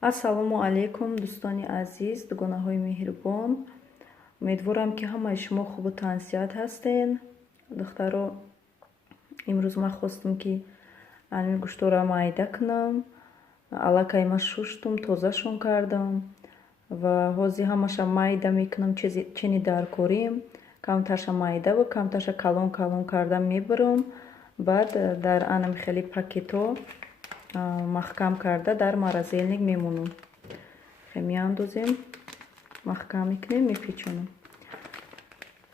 Ассалому алайкум дӯстони азиз, дугонаҳои меҳрубон. Умедворам, ки ҳамаи шумо хубу тансиҳат ҳастен. Духтаро, имрӯз ман хостум, ки алми гӯштора майда кунам. Аллакай ма шуштум, тозашон кардам ва ҳозир ҳамаша майда мекунам, чени даркорим. Камтарша майда ва камтарша калон калон карда мебарам. Баъд дар анами хеле пакетҳо маҳкам карда дар морозилник мемонам. Меандозем, маҳкам мекунем, мепечонам.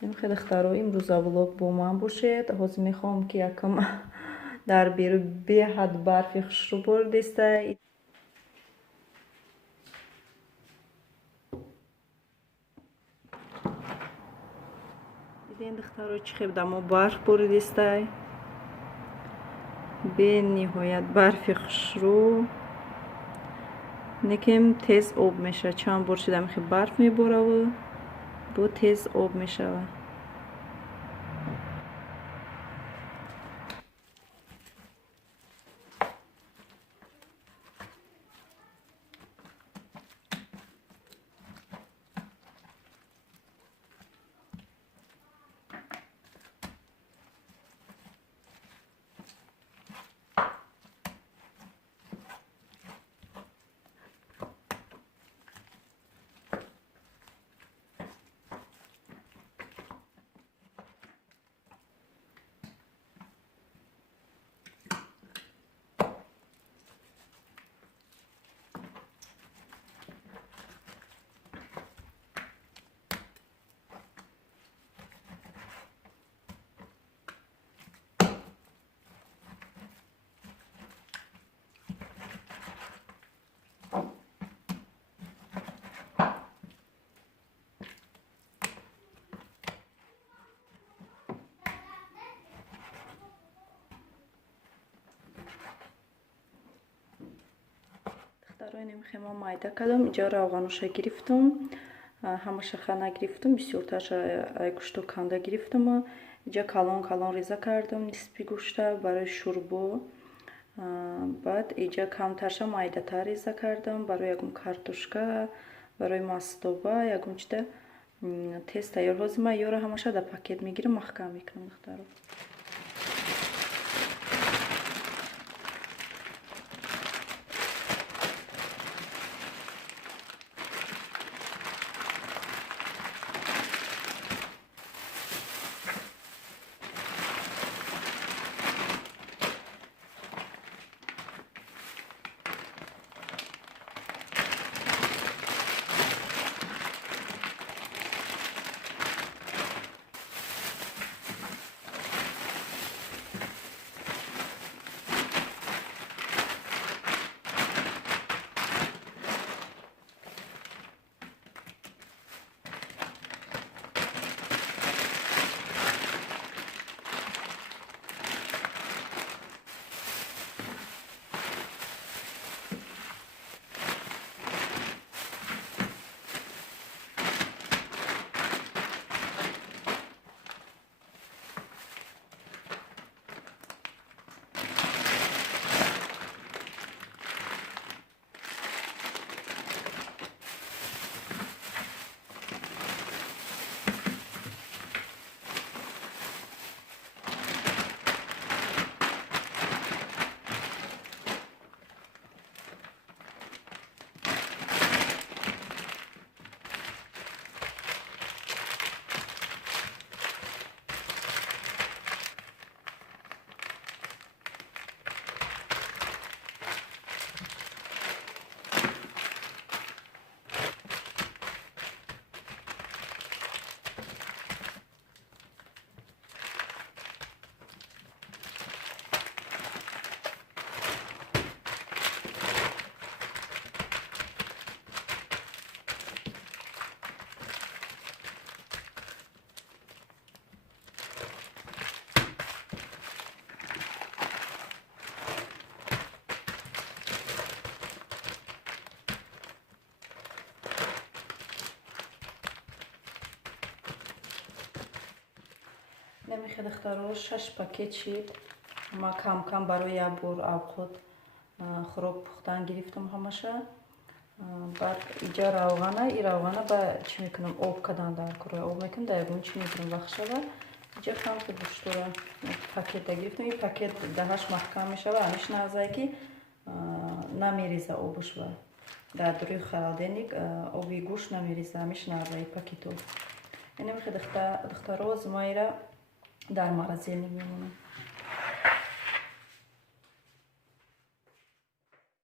Духтаро, имрӯза влог бо ман бошед. Ҳозир мехоҳам, ки якам дар беру беҳад барфи хушрӯ боридестай. Диден духтаро, чӣ хел дамо барф боридестай. бениҳоят барфи хушрӯ. Некем тез об мешавад. Чанд бор шуда мехи барф мебораву бо тез об мешавад. Хема майда кардам. Инҷа равғануша гирифтам. Ҳамаша хана гирифтам. Бисёрташа гӯшто канда гирифтам. Инҷа калон калон реза кардам нисфи гӯшта барои шӯрбо. Баъд инҷа камтарша майдатар реза кардам барои ягон картошка, барои мастоба, ягон чида тез тайёр. Ҳозир ман ёра ҳамаша дар пакет мегирам, маҳкам мекунам духтаро. намехе духтаро 6 пакет шид. Ма кам кам барои як бор авқот хӯрок пухтан гирифтам ҳамаша. بعد اینجا روغنه، این روغنه به چی میکنم آب کردن در کره آب میکنم در یگون چی میکنم وقت اینجا هم که بشتوره پاکت گرفتم. این پاکت دهش محکم میشه و همیش نازه که نمیریزه آبش و در دوری خالدنیک آبی گوش نمیریزه همیش نازه این پاکتو. اینم که دختر روز مایره در مرزیل میمونه.